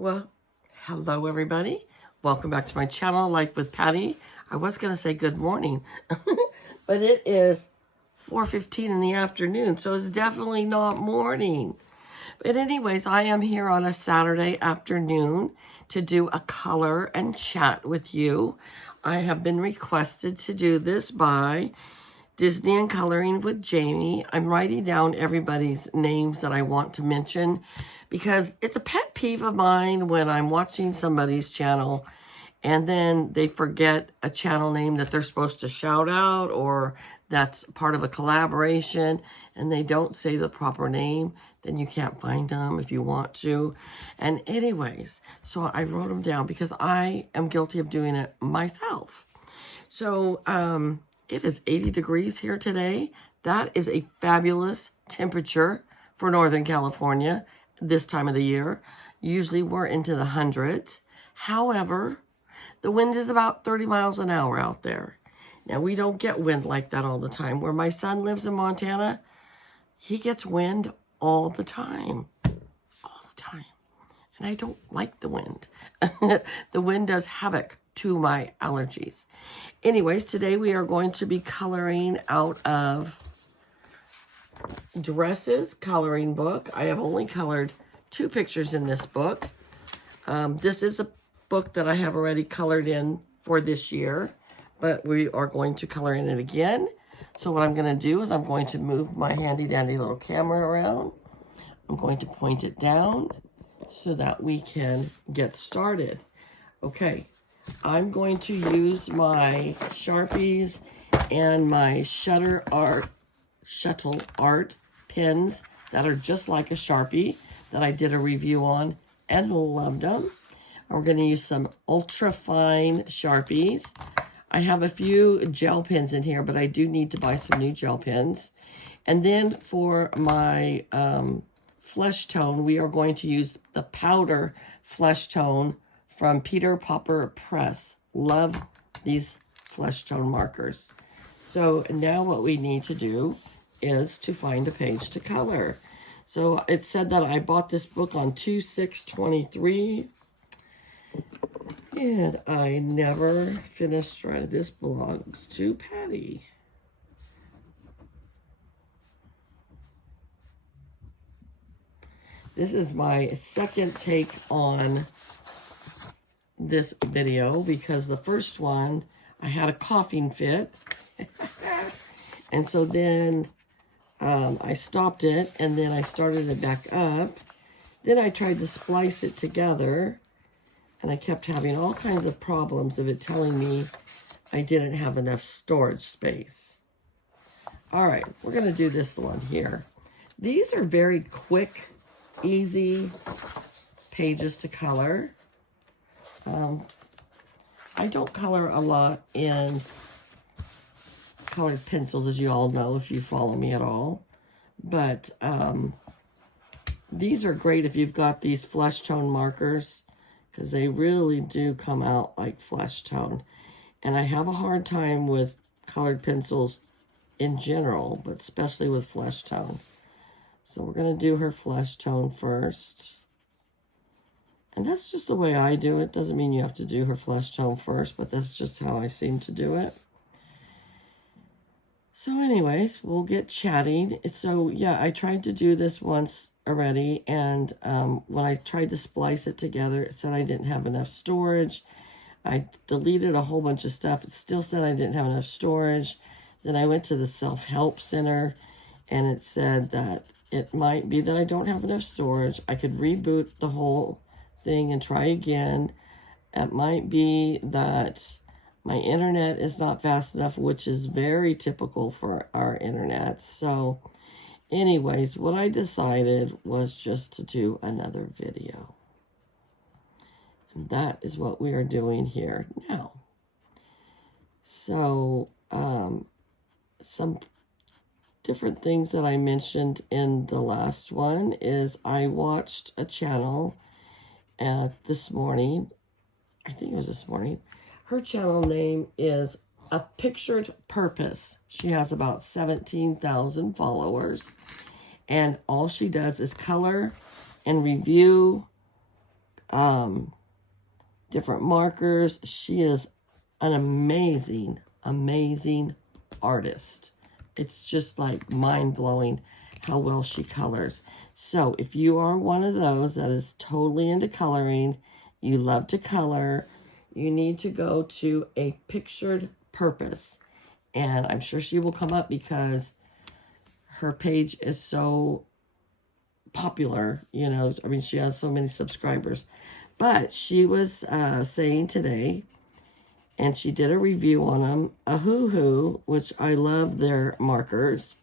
Well, hello everybody. Welcome back to my channel, Life with Patty. I was going to say good morning, but it is 4:15 in the afternoon, so it's definitely not morning. But anyways, I am here on a Saturday afternoon to do a color and chat with you. I have been requested to do this by Disney and Coloring with Jamie. I'm writing down everybody's names that I want to mention because it's a pet peeve of mine when I'm watching somebody's channel and then they forget a channel name that they're supposed to shout out or that's part of a collaboration and they don't say the proper name. Then you can't find them if you want to. And anyways, so I wrote them down because I am guilty of doing it myself. So, it is 80 degrees here today. That is a fabulous temperature for Northern California this time of the year. Usually we're into the hundreds. However, the wind is about 30 miles an hour out there. Now, we don't get wind like that all the time. Where my son lives in Montana, he gets wind all the time. All the time. And I don't like the wind. The wind does havoc to my allergies. Anyways, today we are going to be coloring out of Dresses coloring book. I have only colored 2 pictures in this book. This is a book that I have already colored in for this year, but we are going to color in it again. So what I'm going to do is I'm going to move my handy dandy little camera around. I'm going to point it down so that we can get started. Okay, I'm going to use my Sharpies and my Shuttle Art pens that are just like a Sharpie that I did a review on and loved them. We're going to use some ultra fine Sharpies. I have a few gel pens in here, but I do need to buy some new gel pens. And then for my flesh tone, we are going to use the powder flesh tone from Peter Popper Press. Love these flesh tone markers. So now what we need to do is to find a page to color. So it said that I bought this book on 2/6/23. And I never finished writing. This belongs to Patty. This is my second take on this video because the first one, I had a coughing fit. And so then I stopped it and then I started it back up. Then I tried to splice it together and I kept having all kinds of problems of it telling me I didn't have enough storage space. All right, we're going to do this one here. These are very quick, easy pages to color. I don't color a lot in colored pencils, as you all know, if you follow me at all. But these are great if you've got these flesh tone markers, because they really do come out like flesh tone. And I have a hard time with colored pencils in general, but especially with flesh tone. So we're going to do her flesh tone first. And that's just the way I do it. Doesn't mean you have to do her flesh tone first, but that's just how I seem to do it. So anyways, we'll get chatting. So yeah, I tried to do this once already, and when I tried to splice it together, it said I didn't have enough storage. I deleted a whole bunch of stuff. It still said I didn't have enough storage. Then I went to the self-help center, and it said that it might be that I don't have enough storage. I could reboot the whole thing and try again. It might be that my internet is not fast enough, which is very typical for our internet. So anyways, what I decided was just to do another video. And that is what we are doing here now. So some different things that I mentioned in the last one is I watched a channel this morning. I think it was this morning. Her channel name is A Pictured Purpose. She has about 17,000 followers. And all she does is color and review different markers. She is an amazing, amazing artist. It's just like mind-blowing how well she colors. So if you are one of those that is totally into coloring, you love to color, you need to go to A Pictured Purpose. And I'm sure she will come up because her page is so popular, you know. I mean, she has so many subscribers. But she was saying today, and she did a review on them, Ohuhu, which I love their markers,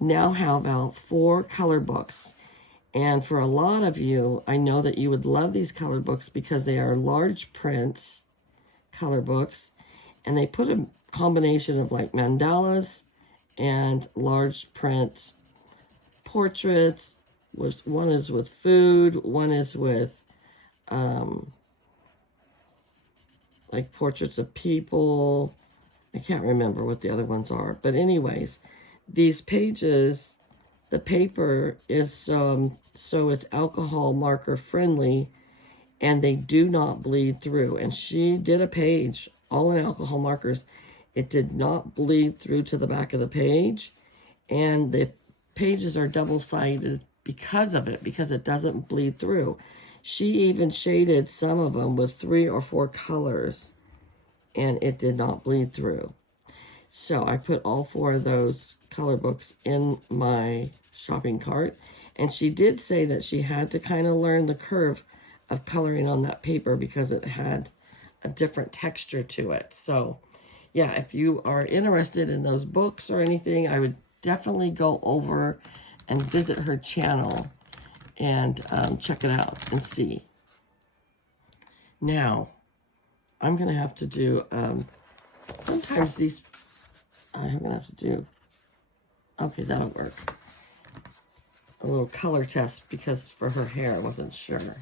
now have about 4 color books. And for a lot of you, I know that you would love these color books because they are large print color books. And they put a combination of like mandalas and large print portraits. One is with food, one is with like portraits of people. I can't remember what the other ones are. But anyways, these pages, the paper is so it's alcohol marker friendly, and they do not bleed through. And she did a page all in alcohol markers. It did not bleed through to the back of the page. And the pages are double-sided because of it, because it doesn't bleed through. She even shaded some of them with 3 or 4 colors, and it did not bleed through. So I put all 4 of those color books in my shopping cart. And she did say that she had to kind of learn the curve of coloring on that paper because it had a different texture to it. So yeah, if you are interested in those books or anything, I would definitely go over and visit her channel and check it out and see. Now, I'm going to have to do, sometimes these, I'm going to have to do, okay, that'll work. A little color test because for her hair, I wasn't sure.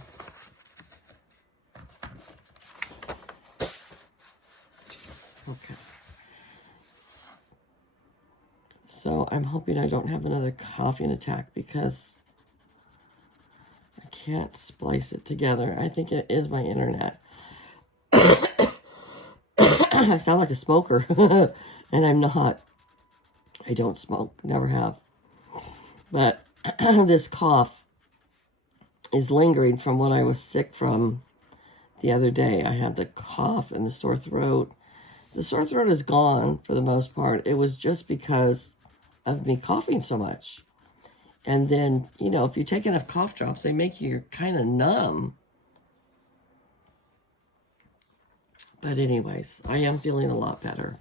Okay. So I'm hoping I don't have another coughing attack because I can't splice it together. I think it is my internet. I sound like a smoker, and I'm not. I don't smoke, never have. But this cough is lingering from what I was sick from the other day. I had the cough and the sore throat. The sore throat is gone for the most part. It was just because of me coughing so much. And then, you know, if you take enough cough drops, they make you kind of numb. But anyways, I am feeling a lot better.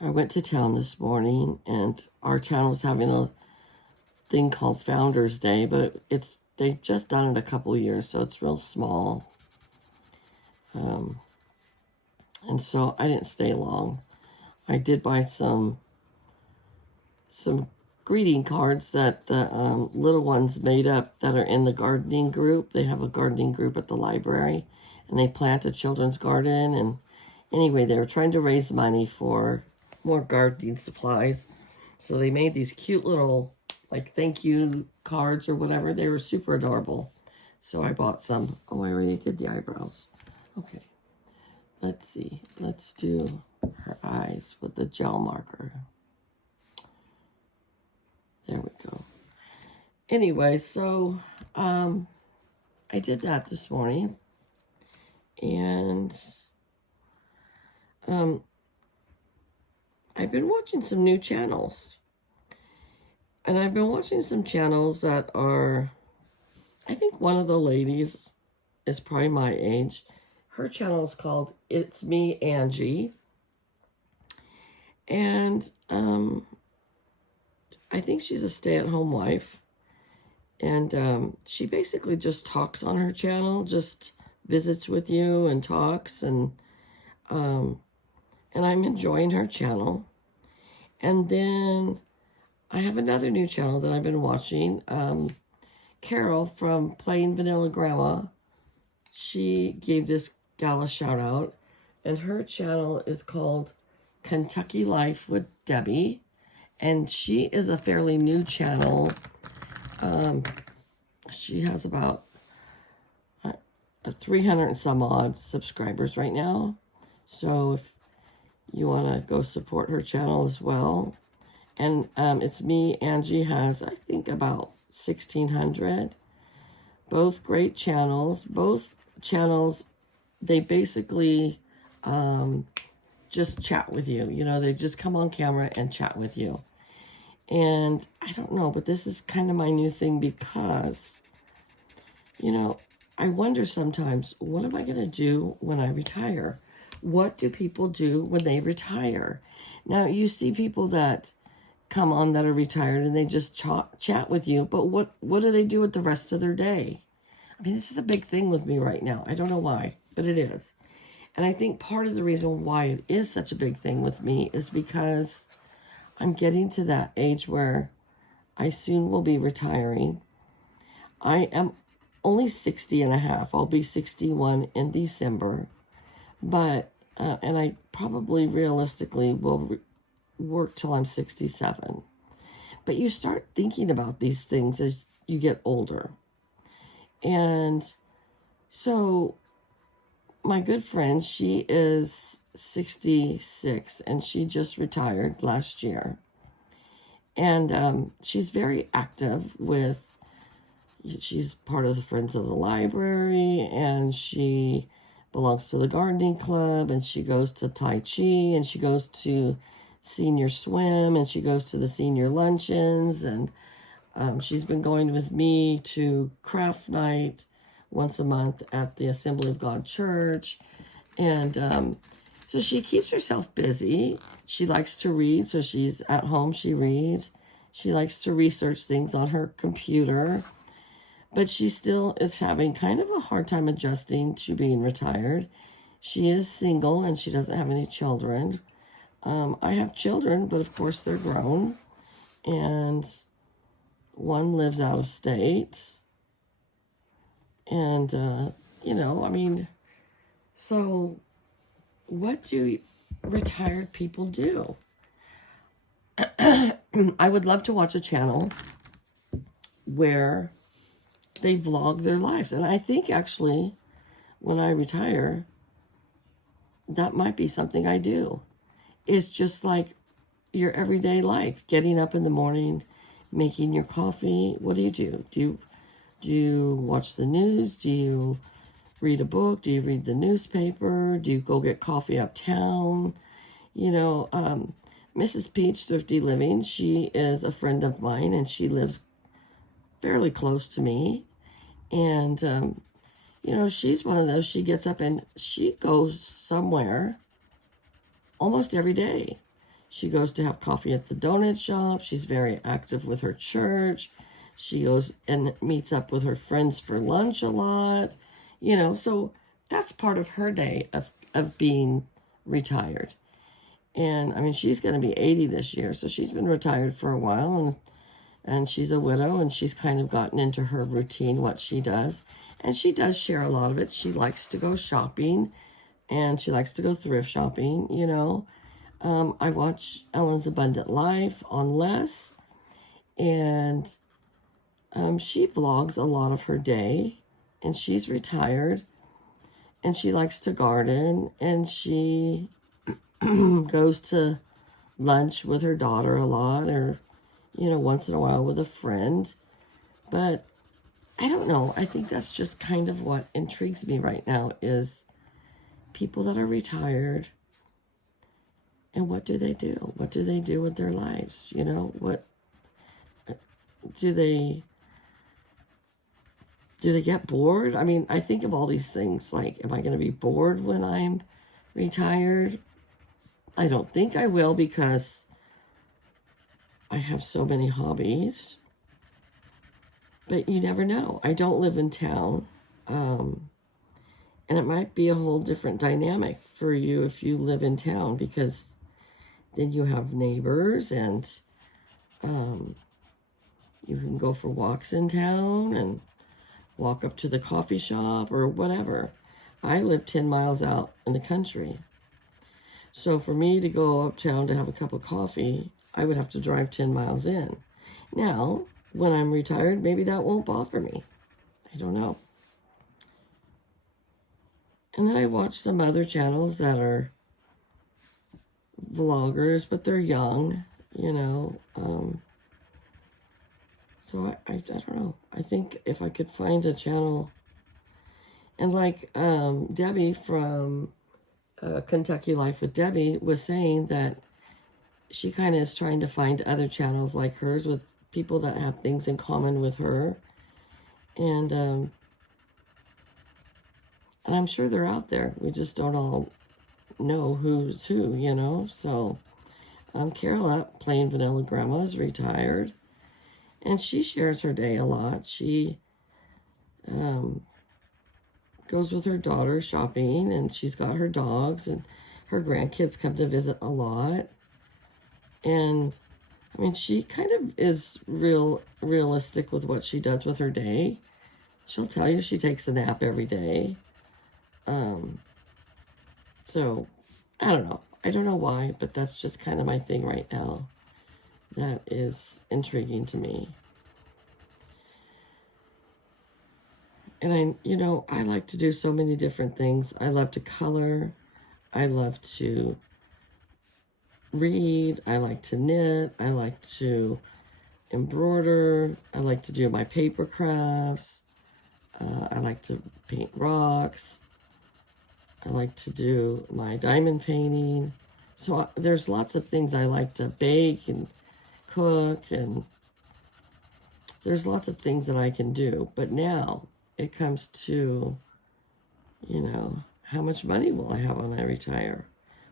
I went to town this morning, and our town was having a thing called Founders Day, but they've just done it a couple of years, so it's real small. And so I didn't stay long. I did buy some greeting cards that the little ones made up that are in the gardening group. They have a gardening group at the library, and they plant a children's garden. And anyway, they were trying to raise money for more gardening supplies. So they made these cute little, like, thank you cards or whatever. They were super adorable. So I bought some. Oh, I already did the eyebrows. Okay. Let's see. Let's do her eyes with the gel marker. There we go. Anyway, so I did that this morning. And I've been watching some new channels. And I've been watching some channels that are, I think one of the ladies is probably my age. Her channel is called It's Me, Angie. And I think she's a stay-at-home wife. And she basically just talks on her channel, just visits with you and talks. And I'm enjoying her channel. And then I have another new channel that I've been watching. Carol from Plain Vanilla Grandma. She gave this gal a shout out. And her channel is called Kentucky Life with Debbie. And she is a fairly new channel. She has about 300 and some odd subscribers right now. So if you want to go support her channel as well. And it's me. Angie has, I think, about 1,600. Both great channels. Both channels, they basically just chat with you. You know, they just come on camera and chat with you. And I don't know, but this is kind of my new thing because, you know, I wonder sometimes, what am I going to do when I retire? What do people do when they retire? Now, you see people that come on that are retired and they just chat with you, but what do they do with the rest of their day? I mean, this is a big thing with me right now. I don't know why, but it is. And I think part of the reason why it is such a big thing with me is because I'm getting to that age where I soon will be retiring. I am only 60 and a half. I'll be 61 in December. But, and I probably realistically will work till I'm 67. But you start thinking about these things as you get older. And so my good friend, she is 66 and she just retired last year. And she's very active she's part of the Friends of the Library, and she belongs to the gardening club, and she goes to Tai Chi, and she goes to senior swim, and she goes to the senior luncheons, and she's been going with me to craft night once a month at the Assembly of God Church. And so she keeps herself busy. She likes to read, so she's at home, she reads. She likes to research things on her computer. But she still is having kind of a hard time adjusting to being retired. She is single and she doesn't have any children. I have children, but of course they're grown. And one lives out of state. And, you know, I mean, so what do retired people do? I would love to watch a channel where they vlog their lives. And I think actually when I retire, that might be something I do. It's just like your everyday life, getting up in the morning, making your coffee. What do? Do you watch the news? Do you read a book? Do you read the newspaper? Do you go get coffee uptown? You know, Mrs. Peach, Thrifty Living, she is a friend of mine and she lives fairly close to me. And, you know, she's one of those, she gets up and she goes somewhere almost every day. She goes to have coffee at the donut shop. She's very active with her church. She goes and meets up with her friends for lunch a lot. You know, so that's part of her day of being retired. And, I mean, she's going to be 80 this year, so she's been retired for a while, and she's a widow, and she's kind of gotten into her routine, what she does. And she does share a lot of it. She likes to go shopping, and she likes to go thrift shopping, you know. I watch Ellen's Abundant Life on Les, and she vlogs a lot of her day, and she's retired, and she likes to garden, and she goes to lunch with her daughter a lot, or, you know, once in a while with a friend. But I don't know. I think that's just kind of what intrigues me right now is people that are retired. And what do they do? What do they do with their lives? You know, what do they get bored? I mean, I think of all these things like, am I going to be bored when I'm retired? I don't think I will because I have so many hobbies. But you never know. I don't live in town. And it might be a whole different dynamic for you if you live in town because then you have neighbors and you can go for walks in town and walk up to the coffee shop or whatever. I live 10 miles out in the country. So for me to go uptown to have a cup of coffee, I would have to drive 10 miles in. Now, when I'm retired, maybe that won't bother me. I don't know. And then I watch some other channels that are vloggers, but they're young, you know. So I don't know. I think if I could find a channel, and like Debbie from Kentucky Life with Debbie was saying that she kind of is trying to find other channels like hers with people that have things in common with her. And I'm sure they're out there. We just don't all know who's who, you know. So Carola, plain vanilla grandma, is retired. And she shares her day a lot. She goes with her daughter shopping, and she's got her dogs, and her grandkids come to visit a lot. And I mean, she kind of is realistic with what she does with her day. She'll tell you she takes a nap every day. So I don't know. I don't know why, but that's just kind of my thing right now. That is intriguing to me. And I like to do so many different things. I love to color. I love to read. I like to knit. I like to embroider. I like to do my paper crafts. I like to paint rocks. I like to do my diamond painting. So there's lots of things I like to bake and cook, and there's lots of things that I can do. But now it comes to, how much money will I have when I retire?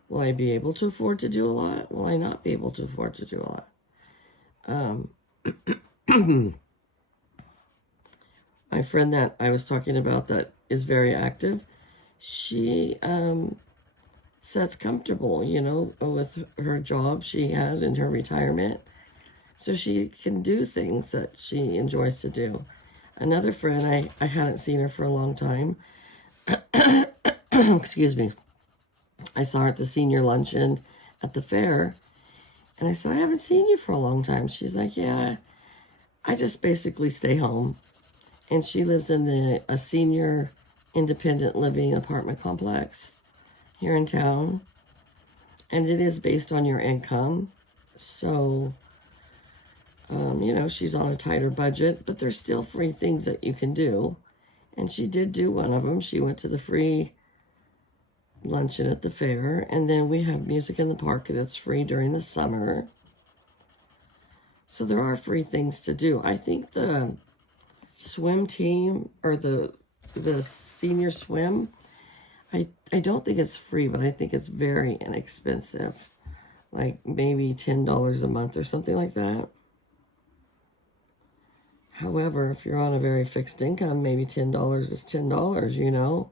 Will I be able to afford to do a lot? Will I not be able to afford to do a lot? My friend that I was talking about that is very active, she sets comfortable, with her job she had in her retirement. So she can do things that she enjoys to do. Another friend, I hadn't seen her for a long time. Excuse me. I saw her at the senior luncheon at the fair. And I said, I haven't seen you for a long time. She's like, yeah, I just basically stay home. And she lives in a senior independent living apartment complex here in town. And it is based on your income. So, she's on a tighter budget, but there's still free things that you can do. And she did do one of them. She went to the free luncheon at the fair. And then we have music in the park that's free during the summer. So there are free things to do. I think the swim team, or the senior swim, I don't think it's free, but I think it's very inexpensive. Like maybe $10 a month or something like that. However, if you're on a very fixed income, maybe $10 is $10,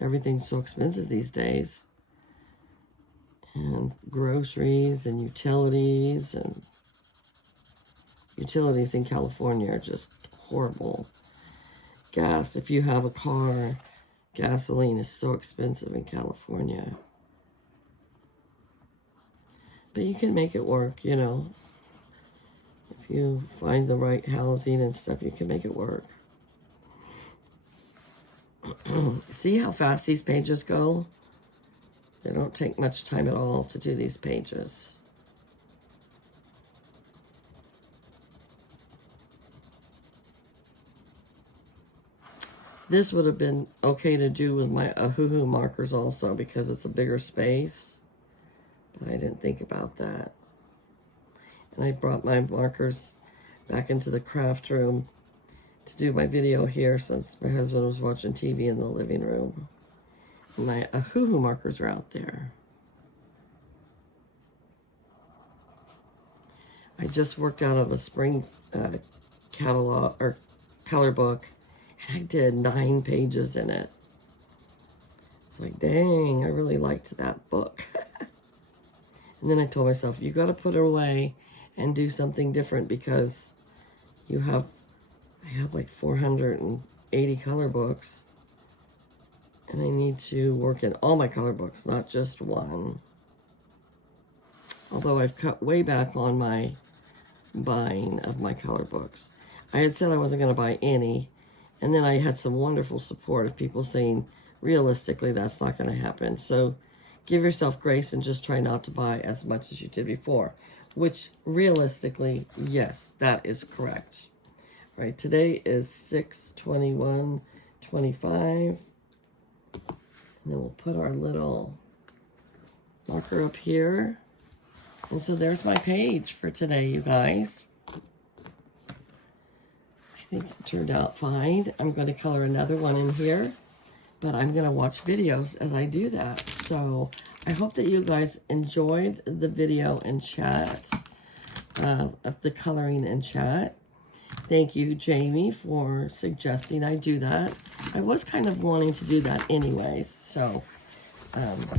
Everything's so expensive these days. And groceries and utilities in California are just horrible. Gas, if you have a car, gasoline is so expensive in California. But you can make it work, If you find the right housing and stuff, you can make it work. See how fast these pages go? They don't take much time at all to do these pages. This would have been okay to do with my Ohuhu markers also, because it's a bigger space. But I didn't think about that. And I brought my markers back into the craft room to do my video here, since my husband was watching TV in the living room. My Ohuhu markers are out there. I just worked out of a spring catalog or color book, and I did 9 pages in it. It's like, dang, I really liked that book. And then I told myself, you got to put it away and do something different, because I have like 480 color books, and I need to work in all my color books, not just one. Although I've cut way back on my buying of my color books. I had said I wasn't going to buy any, and then I had some wonderful support of people saying, realistically, that's not going to happen. So give yourself grace and just try not to buy as much as you did before, which realistically, yes, that is correct. Right, today is 6/21/25. And then we'll put our little marker up here. And so there's my page for today, you guys. I think it turned out fine. I'm going to color another one in here, but I'm going to watch videos as I do that. So I hope that you guys enjoyed the video and chat of the coloring and chat. Thank you, Jamie, for suggesting I do that. I was kind of wanting to do that anyways, so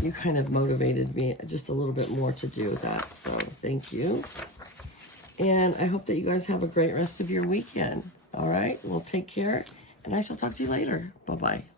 you kind of motivated me just a little bit more to do that, so thank you. And I hope that you guys have a great rest of your weekend. All right, well, take care, and I shall talk to you later. Bye-bye.